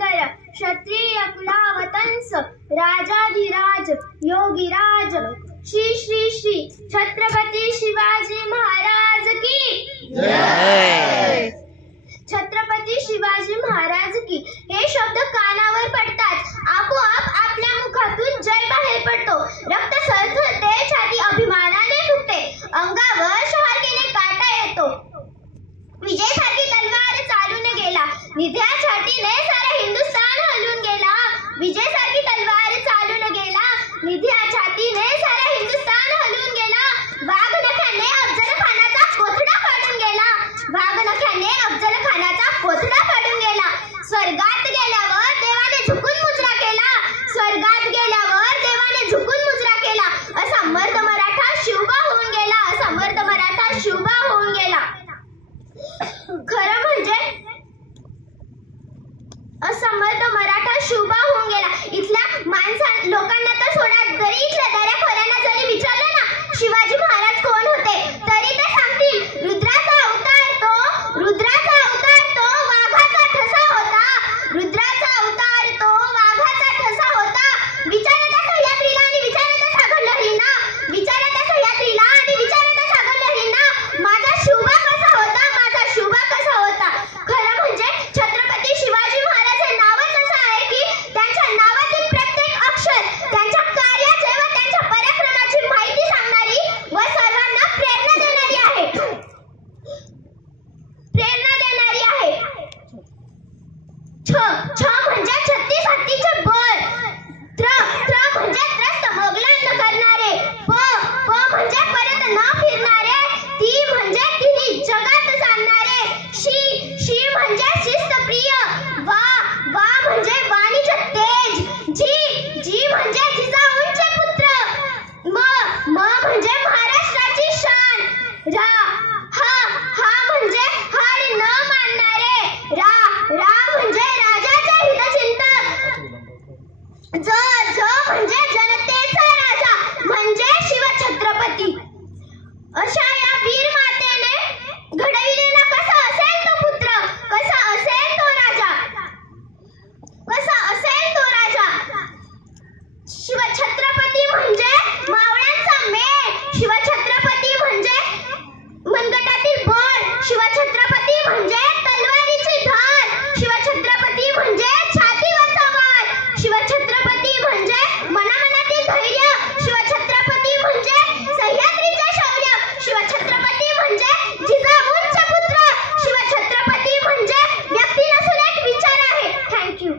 सुंदर क्षत्रिय कुलावतंस राजाधिराज योगीराज श्री श्री श्री छत्रपती शिवाजी महाराज की जय। छत्रपती शिवाजी महाराज की हे शब्द कानावर पडतात आपोआप आपल्या मुखातून जय बाहेर पडतो। रक्त सरसरते, छाती अभिमानाने फुटते, अंगावर शहारकीने काटा येतो। विजयासारखी तलवार चालून गेला, निध्या छातीने सारा हिंदुस्थान हलून गेला। विजयासारखी तलवार चालून गेला, निध्या छातीने सारा हिंदुस्थान हलून गेला। वाघ नख्याने अफजल खानाचा कोथळा फाडून गेला, वाघ नख्याने अफजल खानाचा कोथळा फाडून गेला। स्वर्गात गेल्यावर देवाने झुकून मुजरा केला, स्वर्गात गेल्यावर देवाने झुकून मुजरा केला। असा मर्द मराठा शिवबा होऊन गेला, असा मर्द मराठा शिवबा होऊन गेला। खरं म्हणजे असा मर्द मराठा शिवबा होऊन गेला। इथल्या लोकांना तर सोडा, जरी इथल्या दऱ्याखोऱ्यांना जरी विचारलं ना शिवाजी महाराज कोण होते, तरी ते सांगतील रुद्राचा अवतार तो, रुद्राचा अवतार तो वाघाचा ठसा होता, रुद्राचा अवतार तो वाघाचा ठसा होता। विचारा त्या सह्याद्रीला आणि विचारा त्या सागर लहरींना, विचारा त्या सह्याद्रीला आणि विचारा त्या सागर लहरींना माझा शिवबा कसा होता, माझा शिवबा कसा होता। खरं म्हणजे छत्रपती शिवाजी महाराज हे नावच असं आहे की त्यांच्या नावातील प्रत्येक अक्षर त्यांच्या कार्याचे व त्यांच्या पराक्रमाची माहिती सांगणारी व सर्वांना प्रेरणा देणारी आहे, प्रेरणा देणारी आहे। छ म्हणजे छत्तीस हत्तीचे बळ, त्र म्हणजे त्रस्त मोगलांना करणारे, प म्हणजे परत न फिरणारे, ती म्हणजे तिन्ही जगात जाणणारे, शी म्हणजे शिस्तप्रिय, वा म्हणजे वाणीचे तेज, जी म्हणजे जिजाऊंचे पुत्र, म म्हणजे महाराष्ट्राची शान, हा म्हणजे हार न मानणारे, रा म्हणजे राजाचे हितचिंतक, ज म्हणजे जनतेचा राजा म्हणजे शिवछत्रपती। अशा या वीर मातेने घडविलेला कसा असेल तो पुत्र, कसा असेल तो राजा, कसा असेल तो राजा। शिवछत्रपती म्हणजे मावळ्यांचा मेळ, शिवछत्रपती म्हणजे मनगटातील बळ, शिवछत्रपती म्हणजे तलवारीची धार, शिवछत्रपती म्हणजे छातीवरचा वार, शिवछत्रपती म्हणजे मनामनातील धैर्य, शिवछत्रपती म्हणजे सह्याद्रीचे शौर्य, शिवछत्रपती म्हणजे जिजाऊंचे पुत्र, शिवछत्रपती म्हणजे व्यक्ती नसून एक विचार आहे। थँक्यू।